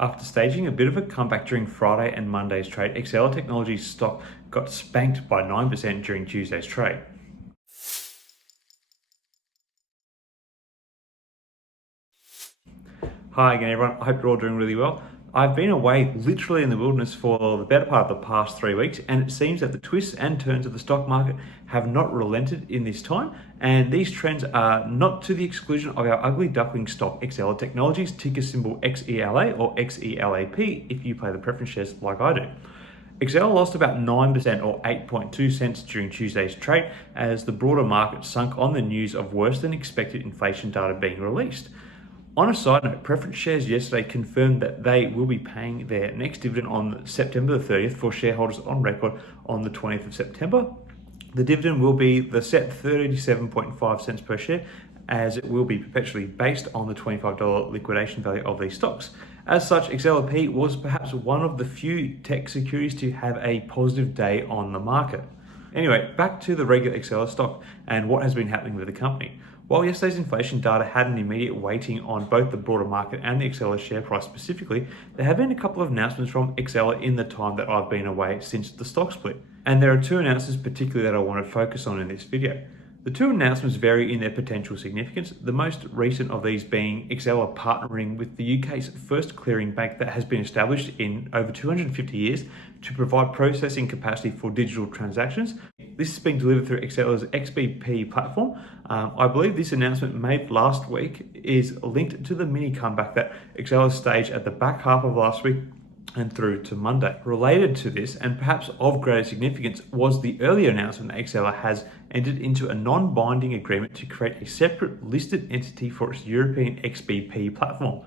After staging a bit of a comeback during Friday and Monday's trade, Exela Technologies stock got spanked by 9% during Tuesday's trade. Hi again everyone, I hope you're all doing really well. I've been away literally in the wilderness for the better part of the past 3 weeks, and it seems that the twists and turns of the stock market have not relented in this time, and these trends are not to the exclusion of our ugly duckling stock Exela Technologies, ticker symbol XELA or XELAP if you play the preference shares like I do. Exela lost about 9% or 8.2 cents during Tuesday's trade as the broader market sunk on the news of worse than expected inflation data being released. On a side note, preference shares yesterday confirmed that they will be paying their next dividend on September the 30th for shareholders on record on the 20th of September. The dividend will be the set 37.5 cents per share, as it will be perpetually based on the $25 liquidation value of these stocks. As such, XLP was perhaps one of the few tech securities to have a positive day on the market. Anyway, back to the regular Exela stock and what has been happening with the company. While yesterday's inflation data had an immediate weighting on both the broader market and the Exela share price specifically, there have been a couple of announcements from Exela in the time that I've been away since the stock split. And there are two announcements particularly that I want to focus on in this video. The two announcements vary in their potential significance, the most recent of these being Exela partnering with the UK's first clearing bank that has been established in over 250 years to provide processing capacity for digital transactions. This is being delivered through Exela's XBP platform. I believe this announcement made last week is linked to the mini comeback that Exela staged at the back half of last week and through to Monday. Related to this, and perhaps of greater significance, was the earlier announcement that Exela has entered into a non-binding agreement to create a separate listed entity for its European XBP platform.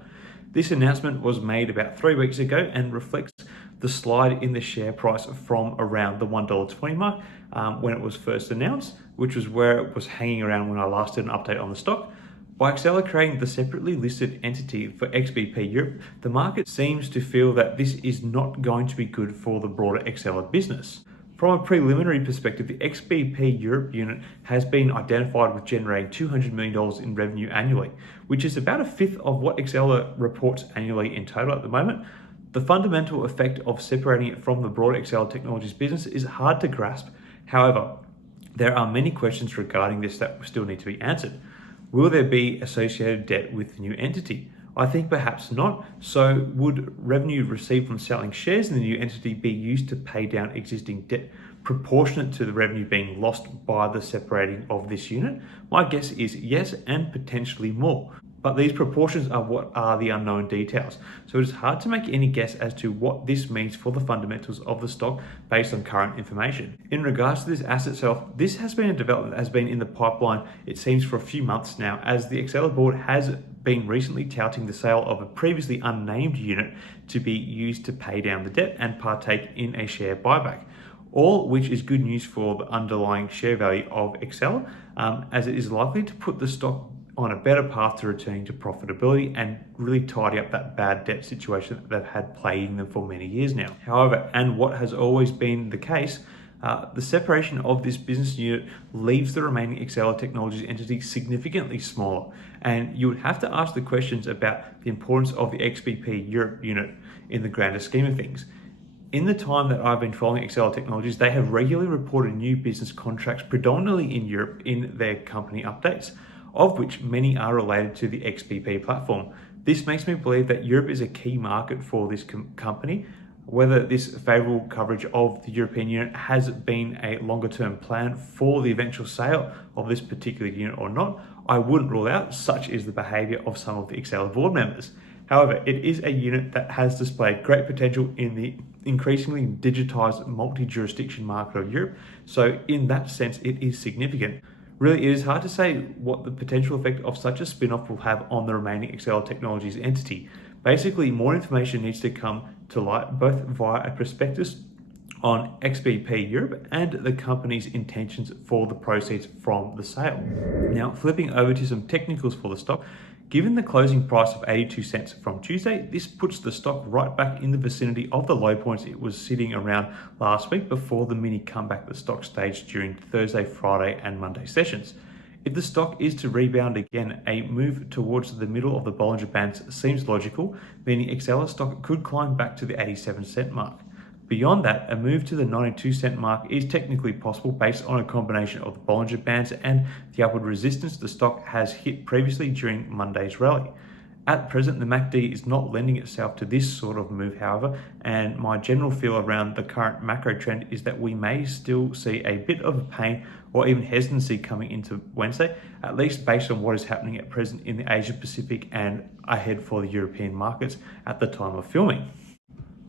This announcement was made about 3 weeks ago and reflects the slide in the share price from around the $1.20 mark when it was first announced, which was where it was hanging around when I last did an update on the stock. By Exela creating the separately listed entity for XBP Europe, the market seems to feel that this is not going to be good for the broader Exela business. From a preliminary perspective, the XBP Europe unit has been identified with generating $200 million in revenue annually, which is about a fifth of what Exela reports annually in total at the moment. The fundamental effect of separating it from the broader Exela Technologies business is hard to grasp. However, there are many questions regarding this that still need to be answered. Will there be associated debt with the new entity? I think perhaps not. So would revenue received from selling shares in the new entity be used to pay down existing debt proportionate to the revenue being lost by the separating of this unit? My guess is yes, and potentially more. But these proportions are what are the unknown details. So it is hard to make any guess as to what this means for the fundamentals of the stock based on current information. In regards to this asset itself, this has been a development that has been in the pipeline, it seems, for a few months now, as the Exela board has been recently touting the sale of a previously unnamed unit to be used to pay down the debt and partake in a share buyback. All which is good news for the underlying share value of Exela, as it is likely to put the stock on a better path to returning to profitability and really tidy up that bad debt situation that they've had plaguing them for many years now. However, and what has always been the case, the separation of this business unit leaves the remaining Exela Technologies entity significantly smaller, and you would have to ask the questions about the importance of the XBP Europe unit in the grander scheme of things. In the time that I've been following Exela Technologies, they have regularly reported new business contracts predominantly in Europe in their company updates, of which many are related to the XBP platform. This makes me believe that Europe is a key market for this company. Whether this favourable coverage of the European unit has been a longer term plan for the eventual sale of this particular unit or not, I wouldn't rule out. Such is the behaviour of some of the Exela board members. However, it is a unit that has displayed great potential in the increasingly digitised multi-jurisdiction market of Europe, so in that sense it is significant. Really, it is hard to say what the potential effect of such a spin-off will have on the remaining Exela Technologies entity. Basically, more information needs to come to light, both via a prospectus on XBP Europe and the company's intentions for the proceeds from the sale. Now, flipping over to some technicals for the stock, given the closing price of 82 cents from Tuesday, this puts the stock right back in the vicinity of the low points it was sitting around last week before the mini comeback the stock staged during Thursday, Friday and Monday sessions. If the stock is to rebound again, a move towards the middle of the Bollinger Bands seems logical, meaning Exela stock could climb back to the 87-cent mark. Beyond that, a move to the 92-cent mark is technically possible based on a combination of the Bollinger Bands and the upward resistance the stock has hit previously during Monday's rally. At present, the MACD is not lending itself to this sort of move, however, and my general feel around the current macro trend is that we may still see a bit of a pain or even hesitancy coming into Wednesday, at least based on what is happening at present in the Asia Pacific and ahead for the European markets at the time of filming.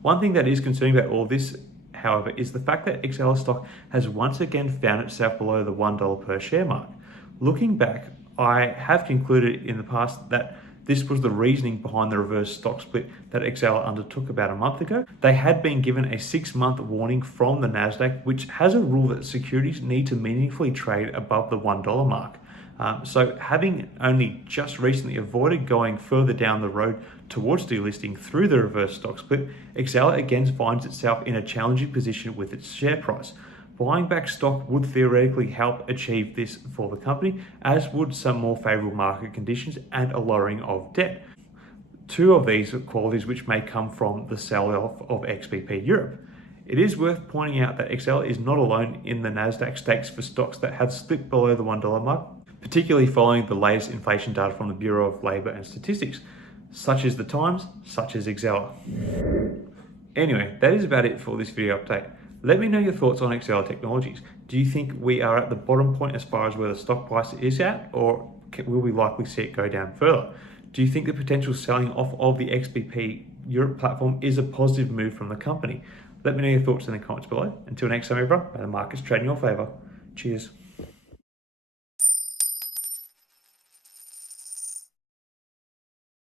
One thing that is concerning about all this, however, is the fact that XELA stock has once again found itself below the $1 per share mark. Looking back, I have concluded in the past that this was the reasoning behind the reverse stock split that XELA undertook about a month ago. They had been given a 6-month warning from the NASDAQ, which has a rule that securities need to meaningfully trade above the $1 mark. So having only just recently avoided going further down the road towards delisting through the reverse stock split, XELA again finds itself in a challenging position with its share price. Buying back stock would theoretically help achieve this for the company, as would some more favorable market conditions and a lowering of debt. Two of these are qualities which may come from the sell-off of XBP Europe. It is worth pointing out that XELA is not alone in the NASDAQ stakes for stocks that have slipped below the $1 mark, particularly following the latest inflation data from the Bureau of Labor and Statistics, such as the Times, such as XELA. Anyway, that is about it for this video update. Let me know your thoughts on Exela Technologies. Do you think we are at the bottom point as far as where the stock price is at, or will we likely see it go down further? Do you think the potential selling off of the XBP Europe platform is a positive move from the company? Let me know your thoughts in the comments below. Until next time, everyone, may the markets trade in your favor. Cheers.